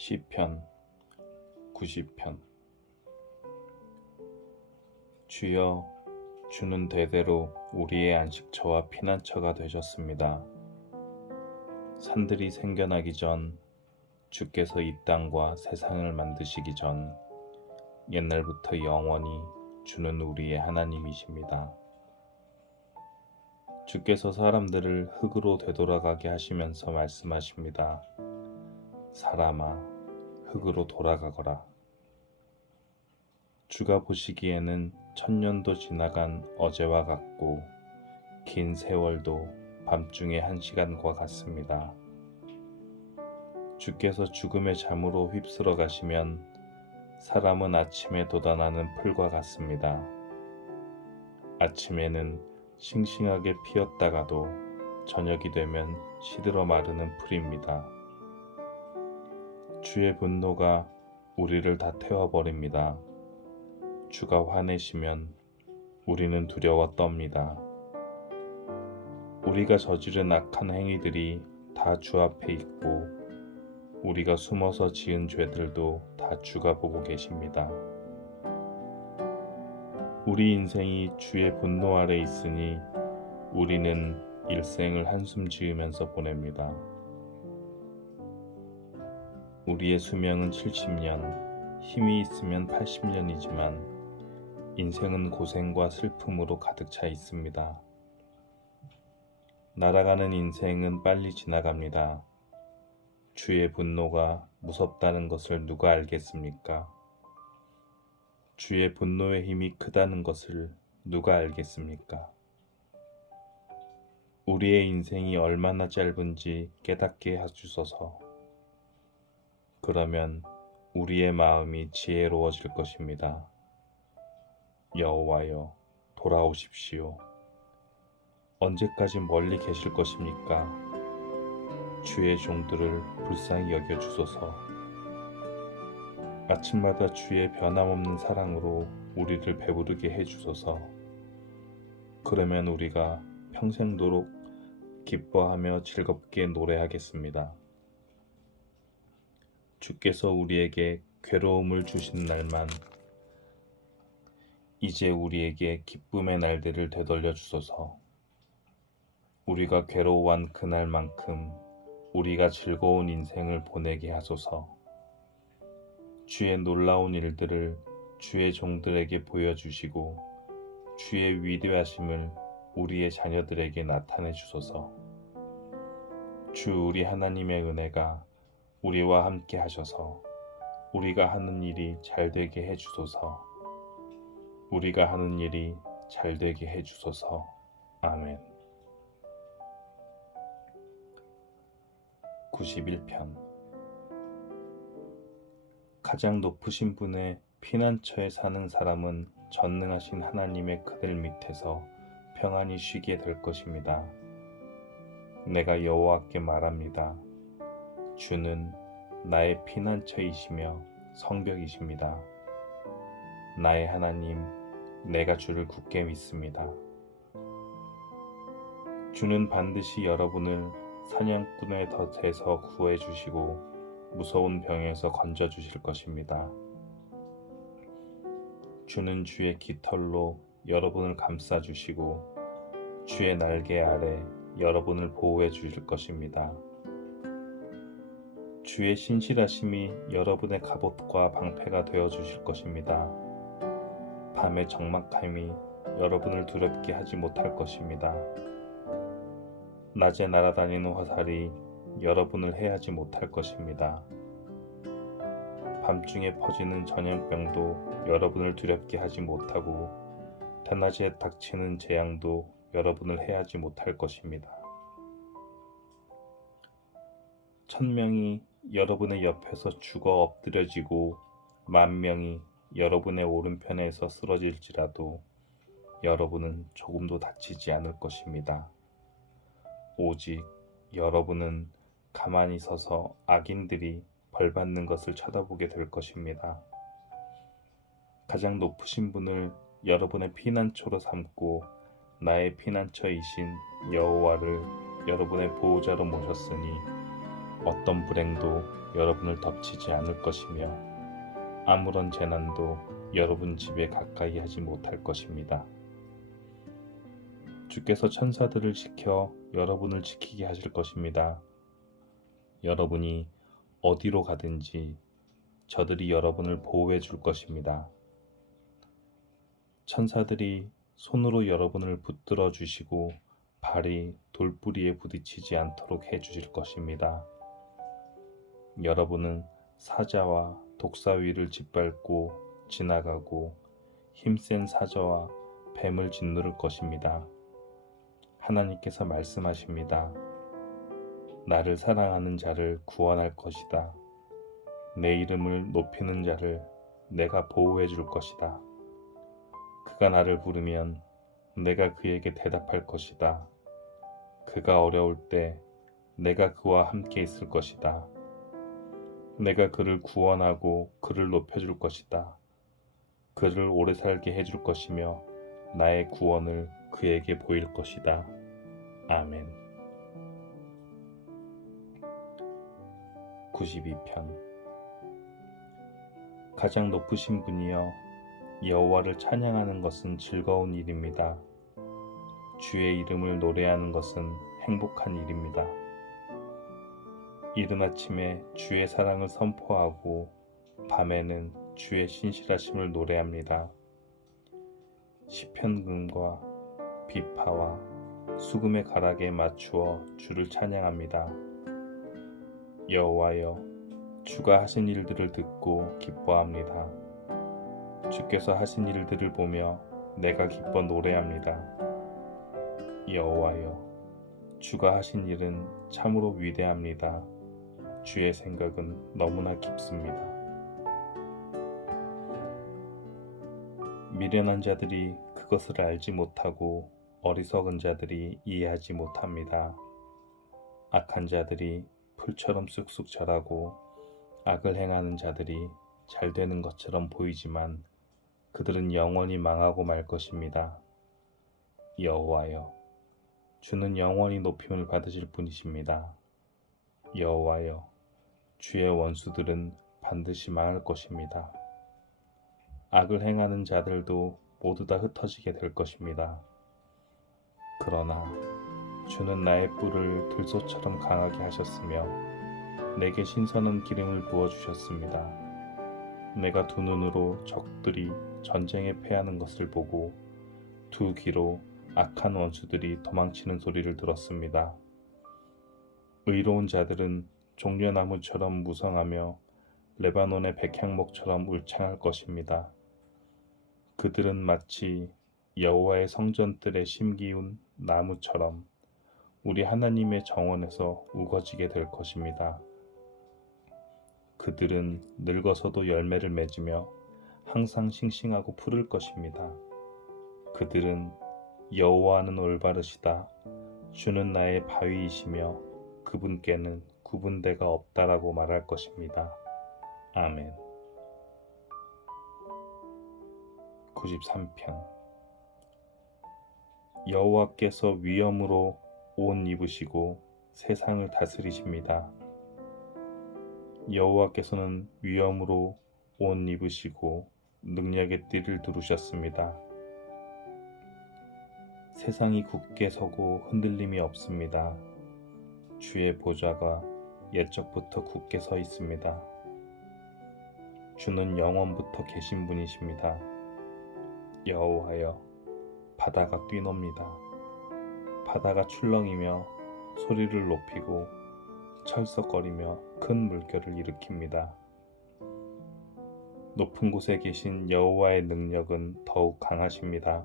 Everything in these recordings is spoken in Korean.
시편 90편. 주여, 주는 대대로 우리의 안식처와 피난처가 되셨습니다. 산들이 생겨나기 전, 주께서 이 땅과 세상을 만드시기 전, 옛날부터 영원히 주는 우리의 하나님이십니다. 주께서 사람들을 흙으로 되돌아가게 하시면서 말씀하십니다. 사람아, 흙으로 돌아가거라. 주가 보시기에는 1000년도 지나간 어제와 같고 긴 세월도 밤중의 1시간과 같습니다. 주께서 죽음의 잠으로 휩쓸어 가시면 사람은 아침에 돋아나는 풀과 같습니다. 아침에는 싱싱하게 피었다가도 저녁이 되면 시들어 마르는 풀입니다. 주의 분노가 우리를 다 태워버립니다. 주가 화내시면 우리는 두려워 떱니다. 우리가 저지른 악한 행위들이 다 주 앞에 있고 우리가 숨어서 지은 죄들도 다 주가 보고 계십니다. 우리 인생이 주의 분노 아래 있으니 우리는 일생을 한숨 지으면서 보냅니다. 우리의 수명은 70년, 힘이 있으면 80년이지만 인생은 고생과 슬픔으로 가득 차 있습니다. 날아가는 인생은 빨리 지나갑니다. 주의 분노가 무섭다는 것을 누가 알겠습니까? 주의 분노의 힘이 크다는 것을 누가 알겠습니까? 우리의 인생이 얼마나 짧은지 깨닫게 해주소서. 그러면 우리의 마음이 지혜로워질 것입니다. 여호와여, 돌아오십시오. 언제까지 멀리 계실 것입니까? 주의 종들을 불쌍히 여겨주소서. 아침마다 주의 변함없는 사랑으로 우리를 배부르게 해주소서. 그러면 우리가 평생도록 기뻐하며 즐겁게 노래하겠습니다. 주께서 우리에게 괴로움을 주신 날만 이제 우리에게 기쁨의 날들을 되돌려 주소서. 우리가 괴로워한 그날만큼 우리가 즐거운 인생을 보내게 하소서. 주의 놀라운 일들을 주의 종들에게 보여주시고 주의 위대하심을 우리의 자녀들에게 나타내 주소서. 주 우리 하나님의 은혜가 우리와 함께 하셔서 우리가 하는 일이 잘되게 해주소서. 우리가 하는 일이 잘되게 해주소서. 아멘. 91편. 가장 높으신 분의 피난처에 사는 사람은 전능하신 하나님의 그늘 밑에서 평안히 쉬게 될 것입니다. 내가 여호와께 말합니다. 주는 나의 피난처이시며 성벽이십니다. 나의 하나님, 내가 주를 굳게 믿습니다. 주는 반드시 여러분을 사냥꾼의 덫에서 구해주시고 무서운 병에서 건져주실 것입니다. 주는 주의 깃털로 여러분을 감싸주시고 주의 날개 아래 여러분을 보호해 주실 것입니다. 주의 신실하심이 여러분의 갑옷과 방패가 되어 주실 것입니다. 밤의 적막함이 여러분을 두렵게 하지 못할 것입니다. 낮에 날아다니는 화살이 여러분을 해하지 못할 것입니다. 밤중에 퍼지는 전염병도 여러분을 두렵게 하지 못하고 대낮에 닥치는 재앙도 여러분을 해하지 못할 것입니다. 1000명이 여러분의 옆에서 죽어 엎드려지고 10,000명이 여러분의 오른편에서 쓰러질지라도 여러분은 조금도 다치지 않을 것입니다. 오직 여러분은 가만히 서서 악인들이 벌받는 것을 쳐다보게 될 것입니다. 가장 높으신 분을 여러분의 피난처로 삼고 나의 피난처이신 여호와를 여러분의 보호자로 모셨으니 어떤 불행도 여러분을 덮치지 않을 것이며 아무런 재난도 여러분 집에 가까이 하지 못할 것입니다. 주께서 천사들을 시켜 여러분을 지키게 하실 것입니다. 여러분이 어디로 가든지 저들이 여러분을 보호해 줄 것입니다. 천사들이 손으로 여러분을 붙들어 주시고 발이 돌부리에 부딪히지 않도록 해 주실 것입니다. 여러분은 사자와 독사위를 짓밟고 지나가고 힘센 사자와 뱀을 짓누를 것입니다. 하나님께서 말씀하십니다. 나를 사랑하는 자를 구원할 것이다. 내 이름을 높이는 자를 내가 보호해 줄 것이다. 그가 나를 부르면 내가 그에게 대답할 것이다. 그가 어려울 때 내가 그와 함께 있을 것이다. 내가 그를 구원하고 그를 높여줄 것이다. 그를 오래 살게 해줄 것이며 나의 구원을 그에게 보일 것이다. 아멘. 92편. 가장 높으신 분이여, 여호와를 찬양하는 것은 즐거운 일입니다. 주의 이름을 노래하는 것은 행복한 일입니다. 이른 아침에 주의 사랑을 선포하고 밤에는 주의 신실하심을 노래합니다. 시편금과 비파와 수금의 가락에 맞추어 주를 찬양합니다. 여호와여, 주가 하신 일들을 듣고 기뻐합니다. 주께서 하신 일들을 보며 내가 기뻐 노래합니다. 여호와여, 주가 하신 일은 참으로 위대합니다. 주의 생각은 너무나 깊습니다. 미련한 자들이 그것을 알지 못하고 어리석은 자들이 이해하지 못합니다. 악한 자들이 풀처럼 쑥쑥 자라고 악을 행하는 자들이 잘 되는 것처럼 보이지만 그들은 영원히 망하고 말 것입니다. 여호와여, 주는 영원히 높임을 받으실 분이십니다. 여호와여, 주의 원수들은 반드시 망할 것입니다. 악을 행하는 자들도 모두 다 흩어지게 될 것입니다. 그러나 주는 나의 뿔을 들소처럼 강하게 하셨으며 내게 신선한 기름을 부어주셨습니다. 내가 두 눈으로 적들이 전쟁에 패하는 것을 보고 두 귀로 악한 원수들이 도망치는 소리를 들었습니다. 의로운 자들은 종려나무처럼 무성하며 레바논의 백향목처럼 울창할 것입니다. 그들은 마치 여호와의 성전들에 심기운 나무처럼 우리 하나님의 정원에서 우거지게 될 것입니다. 그들은 늙어서도 열매를 맺으며 항상 싱싱하고 푸를 것입니다. 그들은 여호와는 올바르시다. 주는 나의 바위이시며 그분께는 구분대가 없다라고 말할 것입니다. 아멘. 93편. 여호와께서 위엄으로 옷 입으시고 세상을 다스리십니다. 여호와께서는 위엄으로 옷 입으시고 능력의 띠를 두르셨습니다. 세상이 굳게 서고 흔들림이 없습니다. 주의 보좌가 옛적부터 굳게 서 있습니다. 주는 영원부터 계신 분이십니다. 여호와여, 바다가 뛰놉니다. 바다가 출렁이며 소리를 높이고 철썩거리며 큰 물결을 일으킵니다. 높은 곳에 계신 여호와의 능력은 더욱 강하십니다.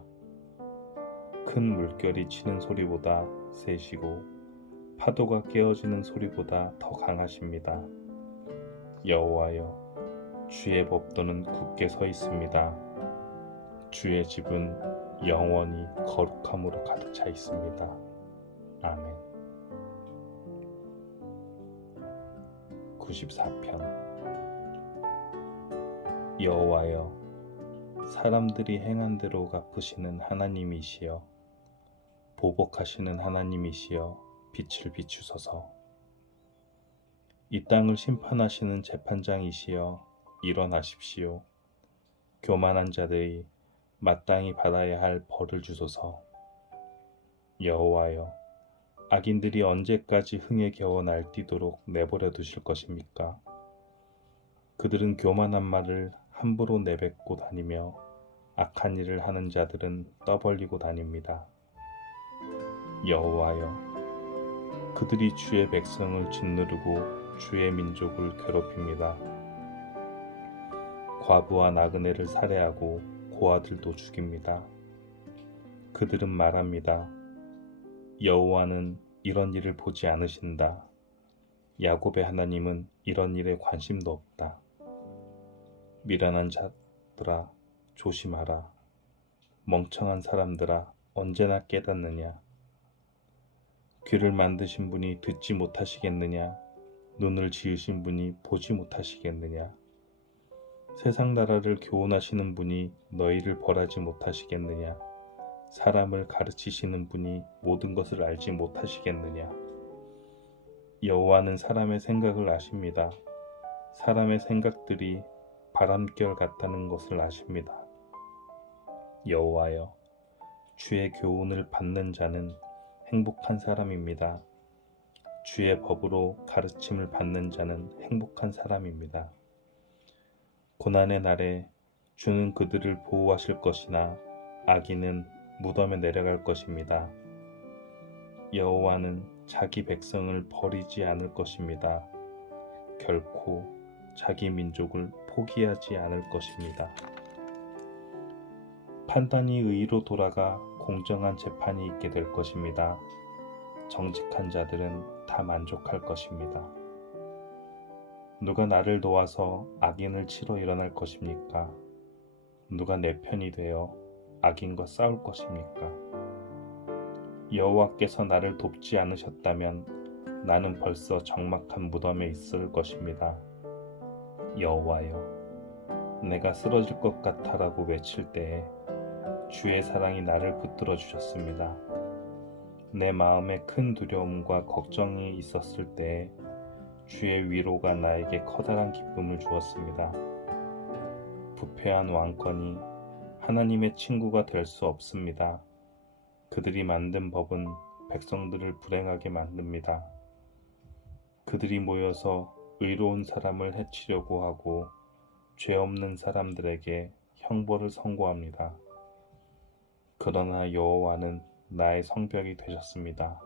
큰 물결이 치는 소리보다 세시고 파도가 깨어지는 소리보다 더 강하십니다. 여호와여, 주의 법도는 굳게 서 있습니다. 주의 집은 영원히 거룩함으로 가득 차 있습니다. 아멘. 94편. 여호와여, 사람들이 행한 대로 갚으시는 하나님이시여, 보복하시는 하나님이시여, 빛을 비추소서. 이 땅을 심판하시는 재판장이시여 일어나십시오. 교만한 자들이 마땅히 받아야 할 벌을 주소서. 여호와여, 악인들이 언제까지 흥에 겨워 날뛰도록 내버려 두실 것입니까? 그들은 교만한 말을 함부로 내뱉고 다니며 악한 일을 하는 자들은 떠벌리고 다닙니다. 여호와여, 그들이 주의 백성을 짓누르고 주의 민족을 괴롭힙니다. 과부와 나그네를 살해하고 고아들도 죽입니다. 그들은 말합니다. 여호와는 이런 일을 보지 않으신다. 야곱의 하나님은 이런 일에 관심도 없다. 미련한 자들아 조심하라. 멍청한 사람들아 언제나 깨닫느냐. 귀를 만드신 분이 듣지 못하시겠느냐. 눈을 지으신 분이 보지 못하시겠느냐. 세상 나라를 교훈하시는 분이 너희를 벌하지 못하시겠느냐. 사람을 가르치시는 분이 모든 것을 알지 못하시겠느냐. 여호와는 사람의 생각을 아십니다. 사람의 생각들이 바람결 같다는 것을 아십니다. 여호와여, 주의 교훈을 받는 자는 행복한 사람입니다. 주의 법으로 가르침을 받는 자는 행복한 사람입니다. 고난의 날에 주는 그들을 보호하실 것이나 악인은 무덤에 내려갈 것입니다. 여호와는 자기 백성을 버리지 않을 것입니다. 결코 자기 민족을 포기하지 않을 것입니다. 판단이 의로 돌아가 공정한 재판이 있게 될 것입니다. 정직한 자들은 다 만족할 것입니다. 누가 나를 도와서 악인을 치러 일어날 것입니까? 누가 내 편이 되어 악인과 싸울 것입니까? 여호와께서 나를 돕지 않으셨다면 나는 벌써 적막한 무덤에 있을 것입니다. 여호와여, 내가 쓰러질 것 같아라고 외칠 때에 주의 사랑이 나를 붙들어 주셨습니다. 내 마음에 큰 두려움과 걱정이 있었을 때에 주의 위로가 나에게 커다란 기쁨을 주었습니다. 부패한 왕권이 하나님의 친구가 될 수 없습니다. 그들이 만든 법은 백성들을 불행하게 만듭니다. 그들이 모여서 의로운 사람을 해치려고 하고 죄 없는 사람들에게 형벌을 선고합니다. 그러나 여호와는 나의 성벽이 되셨습니다.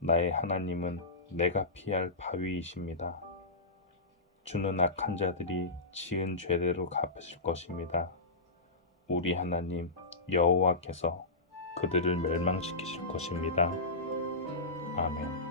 나의 하나님은 내가 피할 바위이십니다. 주는 악한 자들이 지은 죄대로 갚으실 것입니다. 우리 하나님 여호와께서 그들을 멸망시키실 것입니다. 아멘.